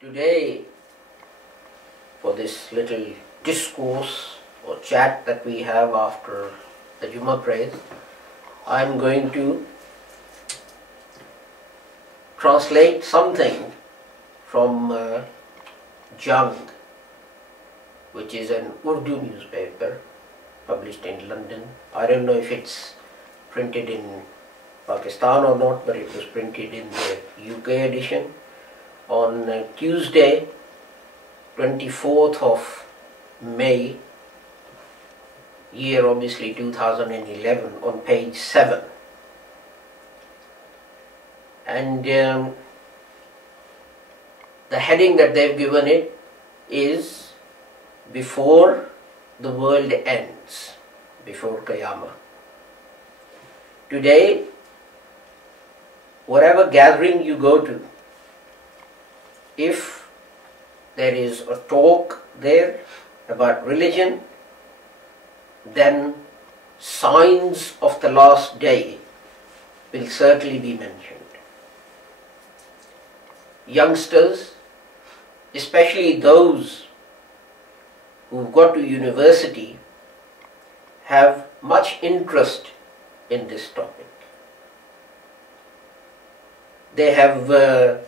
Today, for this little discourse or chat that we have after the Jummah prayers, I am going to translate something from Jung, which is an Urdu newspaper published in London. I don't know if it's printed in Pakistan or not, but it was printed in the UK edition on Tuesday, 24th of May, year obviously 2011, on page 7. And the heading that they've given it is "Before the World Ends," before Qiyamah. Today, whatever gathering you go to, if there is a talk there about religion, then signs of the last day will certainly be mentioned. Youngsters, especially those who got to university, have much interest in this topic. They have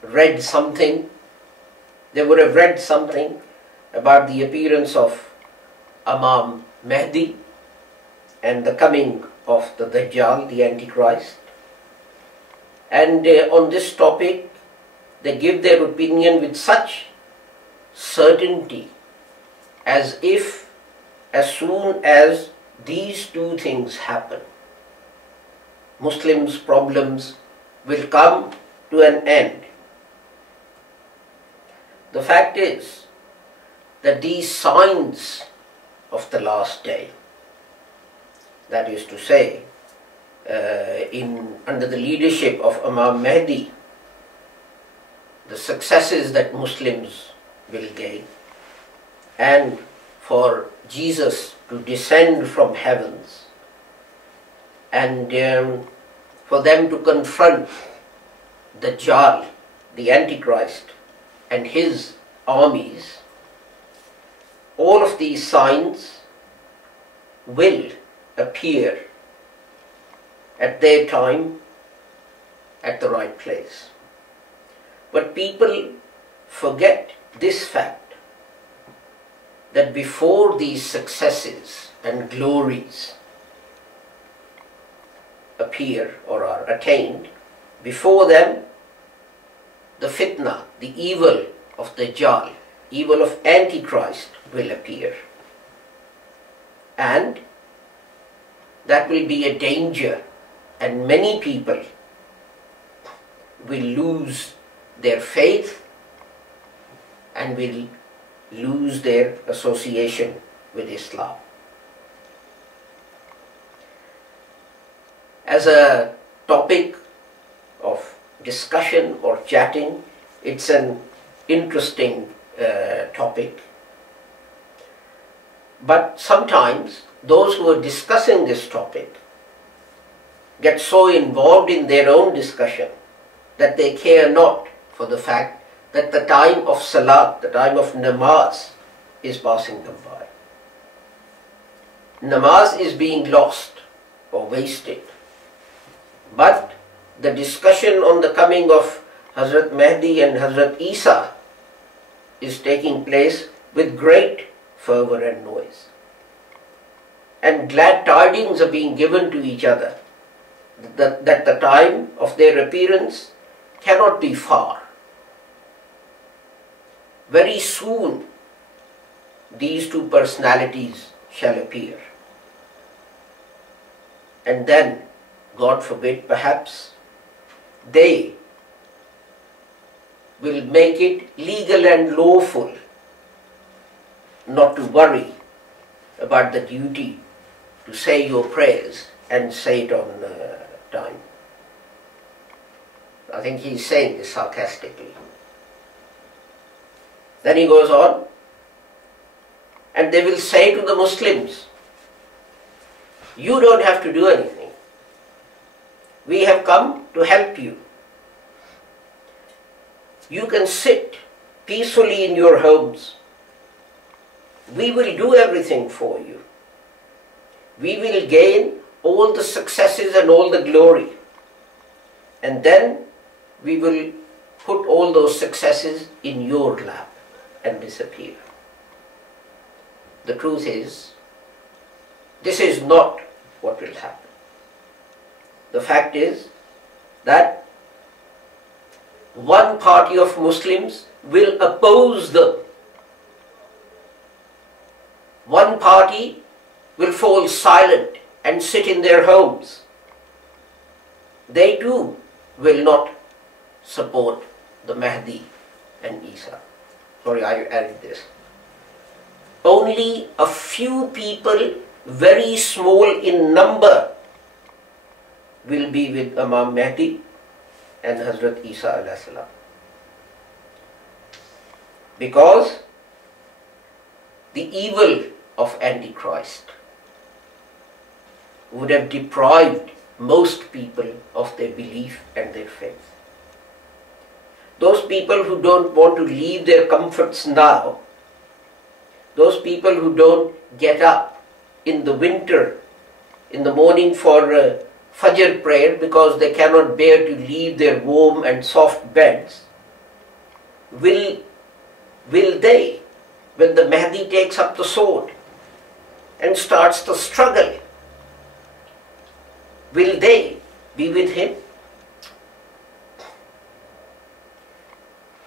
read something, they would have read something about the appearance of Imam Mahdi and the coming of the Dajjal, the Antichrist. And on this topic, they give their opinion with such certainty, as if as soon as these two things happen, Muslims' problems will come to an end. The fact is that these signs of the last day, that is to say, under the leadership of Imam Mahdi, the successes that Muslims will gain, and for Jesus to descend from heavens, and for them to confront the Dajjal, the Antichrist, and his armies, all of these signs will appear at their time, at the right place. But people forget this fact, that before these successes and glories appear or are attained, before them the fitna, the evil of the Dajjal, evil of Antichrist will appear. And that will be a danger, and many people will lose their faith and will lose their association with Islam. As a topic of discussion or chatting, it's an interesting topic. But sometimes those who are discussing this topic get so involved in their own discussion that they care not for the fact that the time of salat, the time of namaz, is passing them by. Namaz is being lost or wasted. But the discussion on the coming of Hazrat Mahdi and Hazrat Isa is taking place with great fervor and noise. And glad tidings are being given to each other that the time of their appearance cannot be far. Very soon these two personalities shall appear. And then, God forbid, perhaps, they will make it legal and lawful not to worry about the duty to say your prayers and say it on time. I think he's saying this sarcastically. Then he goes on, and they will say to the Muslims, you don't have to do anything. We have come to help you. You can sit peacefully in your homes. We will do everything for you. We will gain all the successes and all the glory. And then we will put all those successes in your lap and disappear. The truth is, this is not what will happen. The fact is that one party of Muslims will oppose them. One party will fall silent and sit in their homes. They too will not support the Mahdi and Isa. Sorry, I added this. Only a few people, very small in number, will be with Imam Mahdi and Hazrat Isa alayhi salam. Because the evil of Antichrist would have deprived most people of their belief and their faith. Those people who don't want to leave their comforts now, those people who don't get up in the winter, in the morning for Fajr prayer because they cannot bear to leave their warm and soft beds, will they, when the Mahdi takes up the sword and starts the struggle, will they be with him?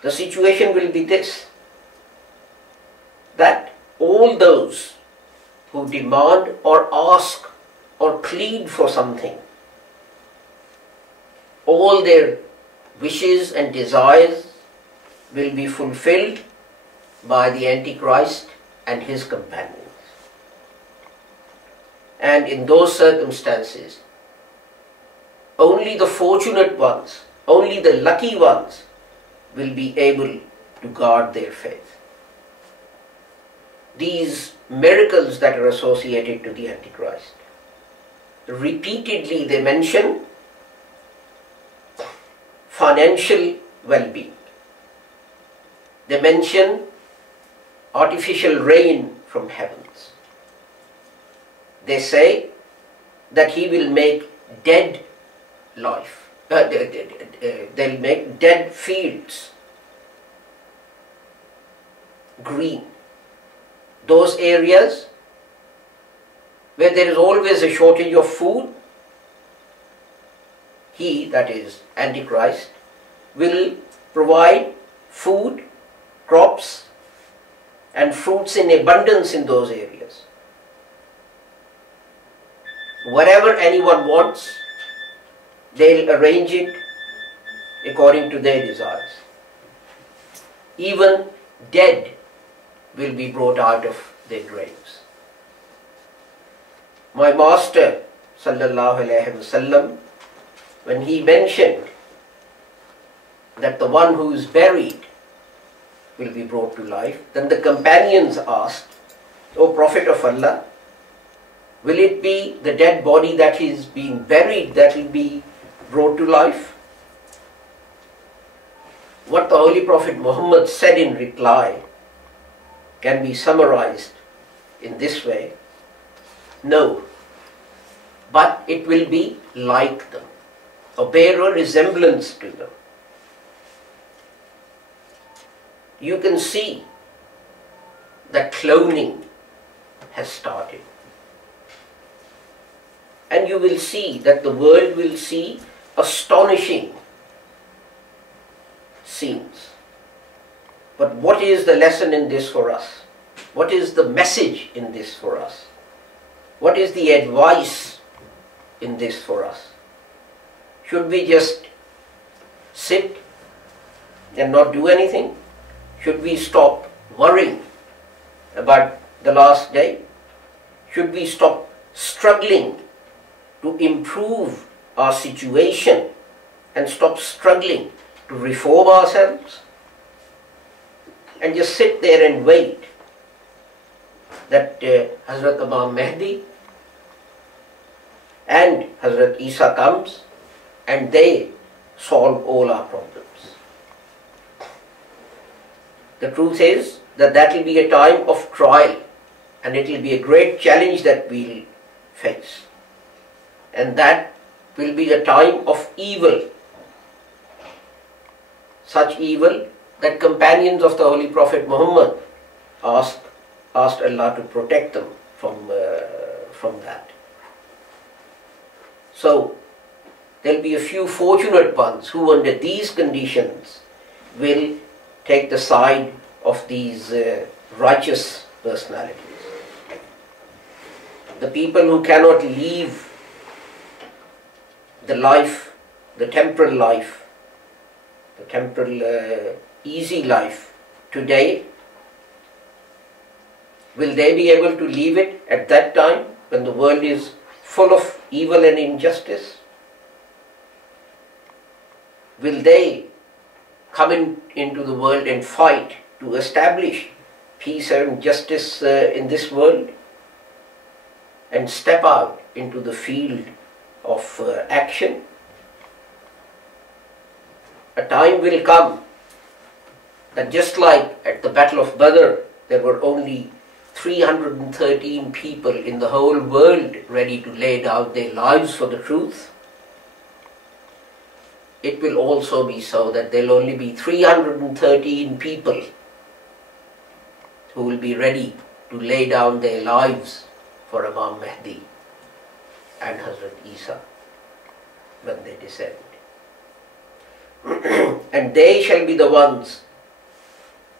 The situation will be this, that all those who demand or ask or plead for something, all their wishes and desires will be fulfilled by the Antichrist and his companions. And in those circumstances, only the fortunate ones, only the lucky ones will be able to guard their faith. These miracles that are associated to the Antichrist, repeatedly they mention financial well-being. They mention artificial rain from heavens. They say that he will make dead life. They'll make dead fields green. Those areas where there is always a shortage of food, he, that is Antichrist, will provide food, crops and fruits in abundance in those areas. Whatever anyone wants, they'll arrange it according to their desires. Even dead will be brought out of their graves. My Master sallallahu alaihi wasallam, when he mentioned that the one who is buried will be brought to life, then the companions asked, "O Prophet of Allah, will it be the dead body that is being buried that will be brought to life?" What the Holy Prophet Muhammad said in reply can be summarized in this way: no, but it will be like them, or bear a resemblance to them. You can see that cloning has started. And you will see that the world will see astonishing scenes. But what is the lesson in this for us? What is the message in this for us? What is the advice in this for us? Should we just sit and not do anything? Should we stop worrying about the last day? Should we stop struggling to improve our situation and stop struggling to reform ourselves? And just sit there and wait that Hazrat Imam Mahdi and Hazrat Isa comes and they solve all our problems. The truth is that that will be a time of trial, and it will be a great challenge that we'll face. And that will be a time of evil, such evil that companions of the Holy Prophet Muhammad asked Allah to protect them from that. So there will be a few fortunate ones who under these conditions will take the side of these righteous personalities. The people who cannot leave the life, the temporal life, the temporal easy life today, will they be able to leave it at that time when the world is full of evil and injustice? Will they come into the world and fight to establish peace and justice in this world, and step out into the field of action? A time will come that just like at the Battle of Badr, there were only 313 people in the whole world ready to lay down their lives for the truth. It will also be so that there will only be 313 people who will be ready to lay down their lives for Imam Mahdi and Hazrat Isa when they descend. And they shall be the ones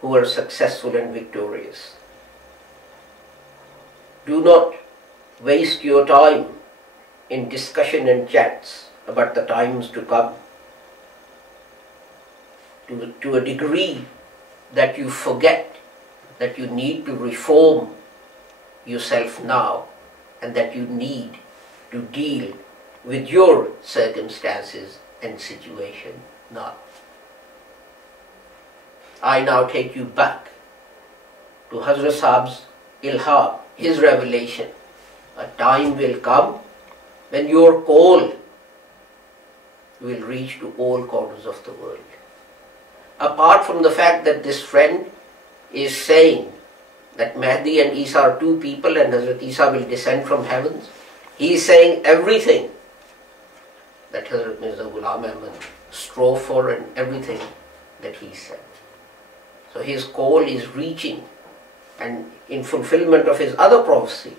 who are successful and victorious. Do not waste your time in discussion and chats about the times to come to a degree that you forget that you need to reform yourself now and that you need to deal with your circumstances and situation now. I now take you back to Hazrat Sahab's ilham, his revelation. A time will come when your call will reach to all corners of the world. Apart from the fact that this friend is saying that Mahdi and Isa are two people and Hazrat Isa will descend from heavens, he is saying everything that Hazrat Mirza Ghulam Ahmad strove for and everything that he said. So his call is reaching, and in fulfillment of his other prophecy,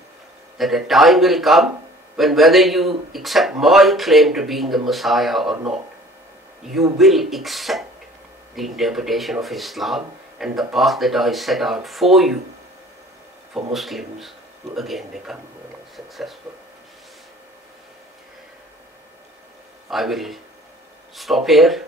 that a time will come when whether you accept my claim to being the Messiah or not, you will accept the interpretation of Islam and the path that I set out for you, for Muslims to again become successful. I will stop here.